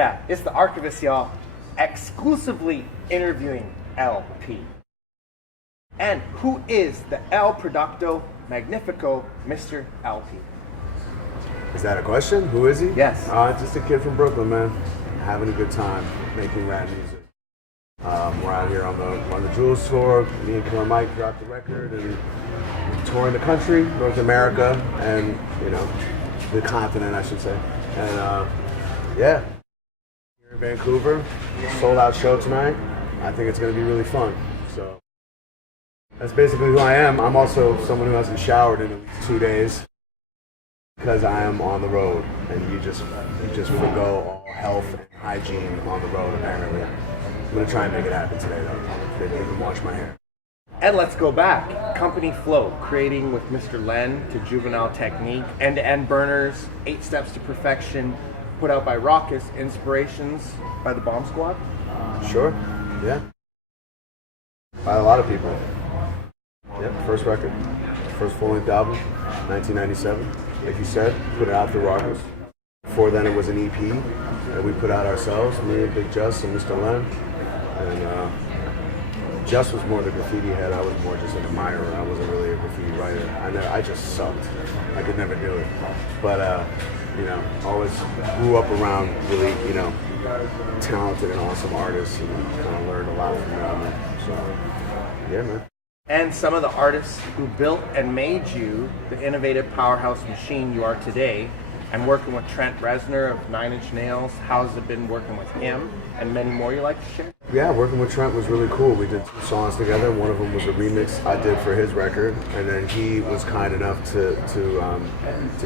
Yeah, it's the Archivist, y'all, exclusively interviewing LP. And who is the El Producto Magnifico Mr. LP? Is that a question? Who is he? Yes. Just a kid from Brooklyn, man. Having a good time, making rap music. We're out here on the Jules tour. Me and Killer Mike dropped the record and touring the country, North America, and the continent, I should say. And yeah, here in Vancouver, sold out show tonight. I think it's going to be really fun. So that's basically who I am. I'm also someone who hasn't showered in at least 2 days because I am on the road, and you just forgo all health and hygiene on the road. Apparently, I'm going to try and make it happen today, though. Maybe even wash my hair. And let's go back. Company Flow, creating with Mr. Len to Juvenile Technique, end-to-end burners, 8 Steps to Perfection, put out by Raucous, inspirations by the Bomb Squad? Sure, yeah. By a lot of people. Yep, first record, first full-length album, 1997. Like you said, put it out through Raucous. Before then it was an EP that we put out ourselves, me and Big Just and Mr. Len. And Just was more the graffiti head. I was more just an admirer. I wasn't really a graffiti writer. I just sucked. I could never do it. But always grew up around really, talented and awesome artists, and kind of learned a lot from them. So, yeah, man. And some of the artists who built and made you the innovative powerhouse machine you are today, and working with Trent Reznor of 9 Inch Nails. How's it been working with him, and many more you like to share? Yeah, working with Trent was really cool. We did 2 songs together. One of them was a remix I did for his record, and then he was kind enough to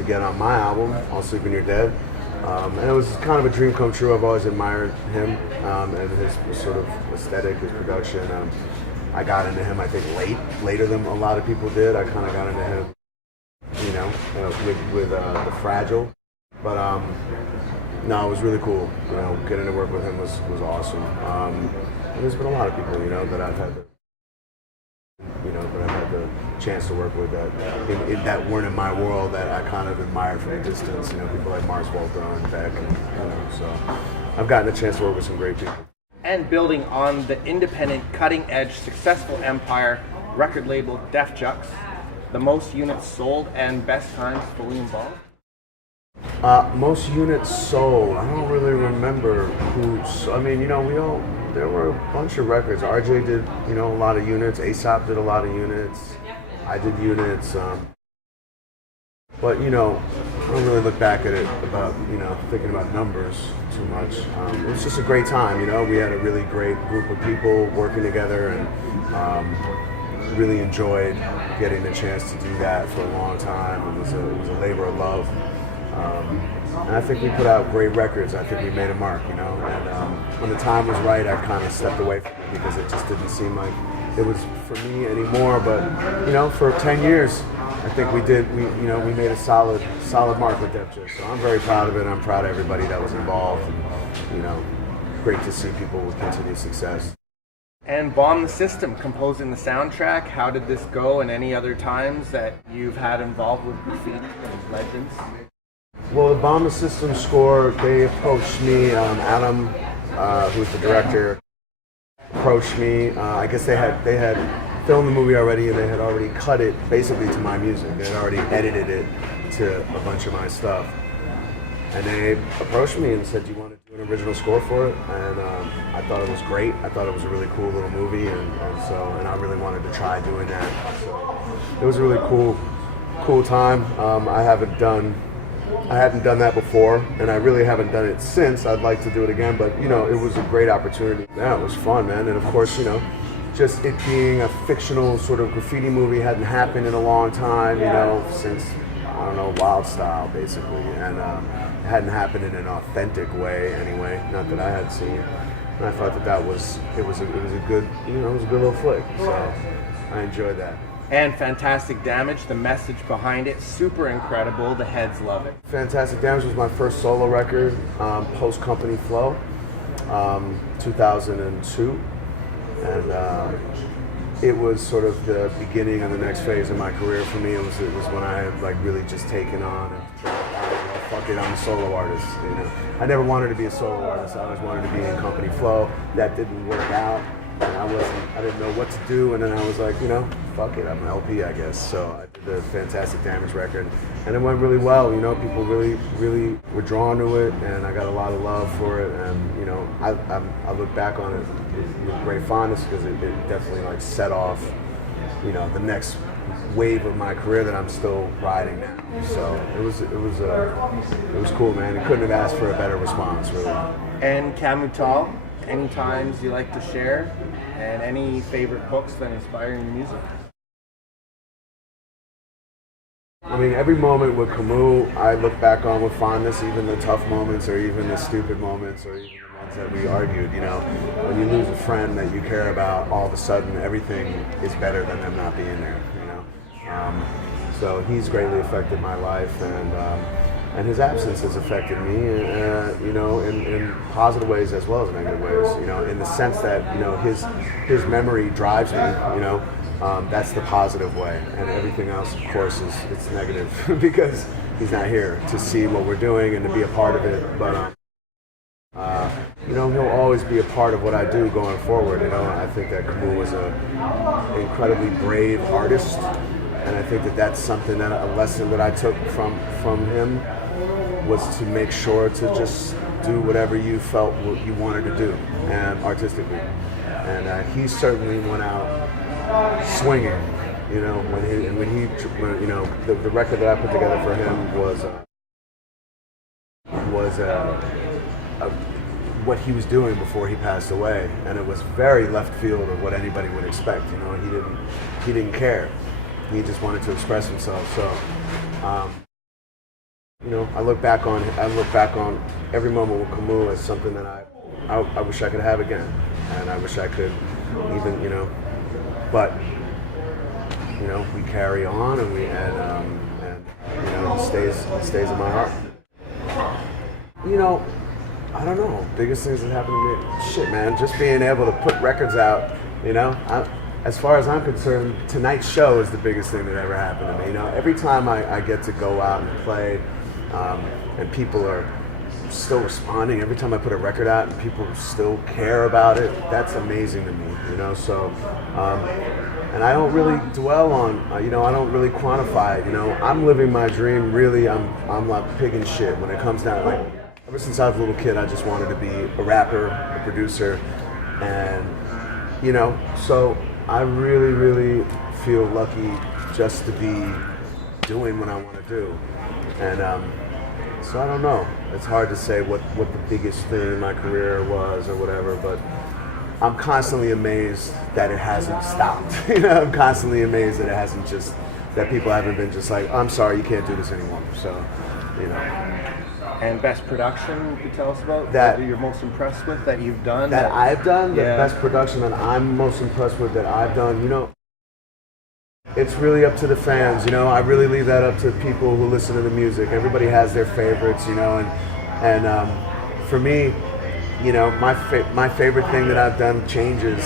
get on my album, All Sleeping You're Dead. And it was kind of a dream come true. I've always admired him and his sort of aesthetic, his production. I got into him, I think, later than a lot of people did. I kind of got into him, with the Fragile. But no, it was really cool. Getting to work with him was awesome. And there's been a lot of people, that I've had the chance to work with that weren't in my world, that I kind of admired from a distance. People like Mars Volta and Beck, so I've gotten a chance to work with some great people. And building on the independent, cutting-edge, successful empire, record label Def Jux, the most units sold and best times fully involved? Most units sold. I don't really remember who. There were a bunch of records. RJ did, a lot of units. Aesop did a lot of units. I did units. But I don't really look back at it about, thinking about numbers too much. It was just a great time, We had a really great group of people working together, and really enjoyed getting the chance to do that for a long time. It was a labor of love. And I think we put out great records. I think we made a mark, And when the time was right, I kind of stepped away from it because it just didn't seem like it was for me anymore. But for 10 years, I think we made a solid mark with Def Jux. So I'm very proud of it. I'm proud of everybody that was involved. And, great to see people with continued success. And Bomb the System, composing the soundtrack. How did this go, and any other times that you've had involved with graffiti and legends? Well, the Bomb the System score, they approached me. Adam, who's the director, approached me. I guess they had filmed the movie already, and they had already cut it basically to my music. They had already edited it to a bunch of my stuff. And they approached me and said, "Do you want to do an original score for it?" And I thought it was great. I thought it was a really cool little movie, and I really wanted to try doing that. So it was a really cool time. I hadn't done that before, and I really haven't done it since. I'd like to do it again, but it was a great opportunity. Yeah, it was fun, man. And of course, just it being a fictional sort of graffiti movie hadn't happened in a long time, since, I don't know, Wild Style, basically. And it hadn't happened in an authentic way anyway, not that I had seen. And I thought that it was a good, it was a good little flick. So I enjoyed that. And Fantastic Damage, the message behind it, super incredible. The heads love it. Fantastic Damage was my first solo record, post Company Flow, 2002. And it was sort of the beginning of the next phase of my career for me. It was when I had really just taken on and fuck it, I'm a solo artist. I never wanted to be a solo artist. I always wanted to be in company flow. That didn't work out. And I didn't know what to do, and then I was like, fuck it, I'm an LP, I guess. So I did the Fantastic Damage record, and it went really well. People really, really were drawn to it, and I got a lot of love for it. And I look back on it with great fondness because it definitely like set off, the next wave of my career that I'm still riding now. So it was cool, man. I couldn't have asked for a better response, really. And Camus, any times you like to share, and any favorite books that inspire your music? I mean, every moment with Camus, I look back on with fondness, even the tough moments or even the stupid moments or even the ones that we argued. When you lose a friend that you care about, all of a sudden everything is better than them not being there. So he's greatly affected my life, and his absence has affected me, in positive ways as well as negative ways. In the sense that his memory drives me. That's the positive way, and everything else, of course, it's negative because he's not here to see what we're doing and to be a part of it. But he'll always be a part of what I do going forward. I think that Camus was an incredibly brave artist, and I think that that's something that a lesson that I took from him was to make sure to just do whatever you felt what you wanted to do, and artistically. And he certainly went out swinging. The record that I put together for him was what he was doing before he passed away, and it was very left field of what anybody would expect. He didn't care. He just wanted to express himself. So, I look back on every moment with Camus as something that I wish I could have again, and I wish I could even but we carry on, and it stays in my heart. I don't know. Biggest things that happened to me, shit, man. Just being able to put records out. As far as I'm concerned, tonight's show is the biggest thing that ever happened to me. Every time I get to go out and play, and people are still responding. Every time I put a record out and people still care about it, that's amazing to me. So, and I don't really dwell on, I don't really quantify it. I'm living my dream. Really, I'm like pig in shit when it comes down. Like, ever since I was a little kid, I just wanted to be a rapper, a producer, and so I really, really feel lucky just to be doing what I want to do. And so I don't know. It's hard to say what the biggest thing in my career was or whatever, but I'm constantly amazed that it hasn't stopped. I'm constantly amazed that it hasn't that people haven't been just like, I'm sorry, you can't do this anymore. So, And best production you could tell us about? That you're most impressed with, that you've done? That I've done? Yeah. The best production that I'm most impressed with that I've done, it's really up to the fans. I really leave that up to people who listen to the music. Everybody has their favorites, and for me, my favorite thing that I've done changes,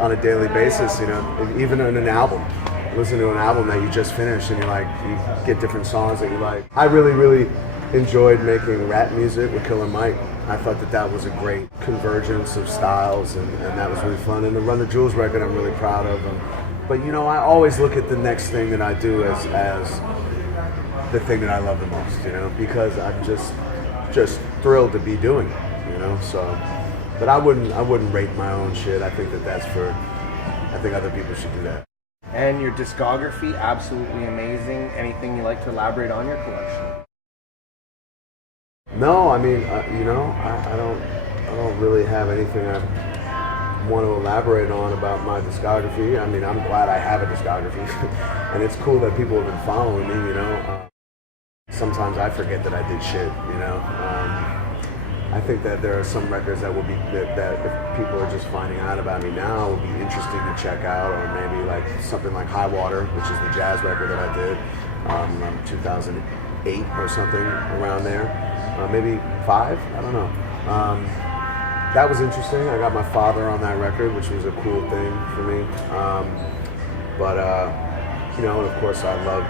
on a daily basis, even in an album. Listen to an album that you just finished and you get different songs that you like. I really, really enjoyed making rap music with Killer Mike. I thought that was a great convergence of styles, and that was really fun. And the Run the Jewels record I'm really proud of. But I always look at the next thing that I do as the thing that I love the most, because I'm just thrilled to be doing it, So, but I wouldn't rate my own shit. I think I think other people should do that. And your discography, absolutely amazing. Anything you like to elaborate on your collection? No, I mean, I don't really have anything I want to elaborate on about my discography. I mean, I'm glad I have a discography, and it's cool that people have been following me. Sometimes I forget that I did shit. I think that there are some records that will be that if people are just finding out about me now, will be interesting to check out, or maybe like something like High Water, which is the jazz record that I did, 2008 or something around there, maybe 5. I don't know. That was interesting. I got my father on that record, which was a cool thing for me. And of course I love,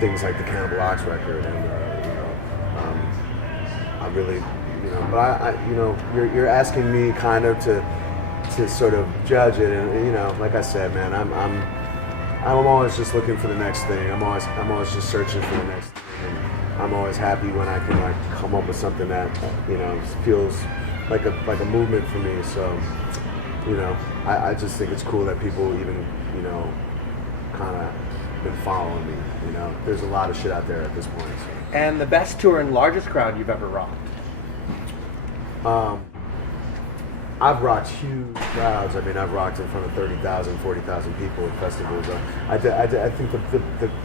things like the Cannibal Ox record, and I really, but I you're asking me kind of to sort of judge it, and like I said, man, I'm always just looking for the next thing. I'm always just searching for the next thing. And I'm always happy when I can like come up with something that feels like a movement for me. So I just think it's cool that people even kind of been following me. There's a lot of shit out there at this point. So. And the best tour and largest crowd you've ever rocked? I've rocked huge crowds. I mean, I've rocked in front of 30,000, 40,000 people at festivals. I think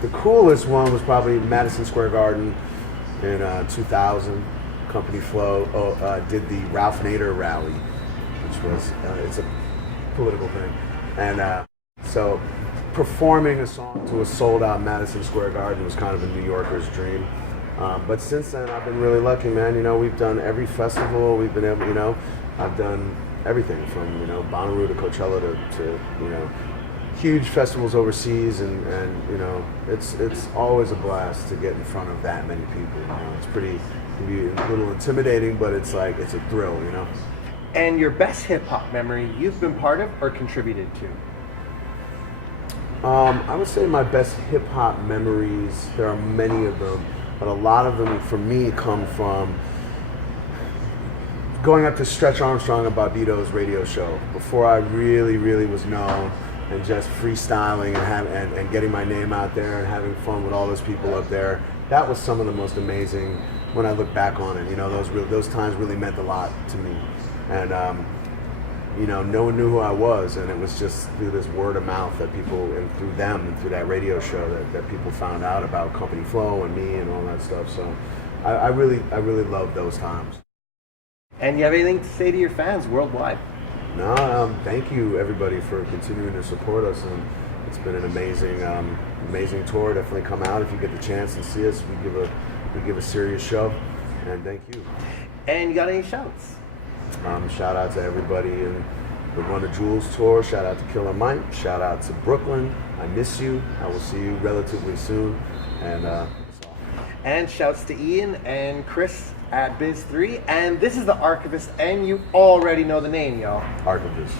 the coolest one was probably Madison Square Garden in 2000. Company Flow did the Ralph Nader rally, which was it's a political thing, and so performing a song to a sold-out Madison Square Garden was kind of a New Yorker's dream. But since then, I've been really lucky, man. We've done every festival. We've been able, I've done everything from Bonnaroo to Coachella to huge festivals overseas, and it's always a blast to get in front of that many people. It's pretty, it can be a little intimidating, but it's like it's a thrill. And your best hip hop memory you've been part of or contributed to? I would say my best hip hop memories. There are many of them, but a lot of them for me come from going up to Stretch Armstrong and Bobbito's radio show before I really was known, and just freestyling and getting my name out there and having fun with all those people up there. That was some of the most amazing when I look back on it. Those times really meant a lot to me, and no one knew who I was, and it was just through this word of mouth that people, and through them and through that radio show that people found out about Company Flow and me and all that stuff. So I really love those times. And you have anything to say to your fans worldwide? No, thank you everybody for continuing to support us, and it's been an amazing tour. Definitely come out if you get the chance and see us. We give a serious show, and thank you. And you got any shouts? Shout out to everybody in the Run of Jewels tour. Shout out to Killer Mike. Shout out to Brooklyn. I miss you. I will see you relatively soon, and that's all. And shouts to Ian and Chris at Biz3. And this is The Archivist, and you already know the name, y'all. Archivist.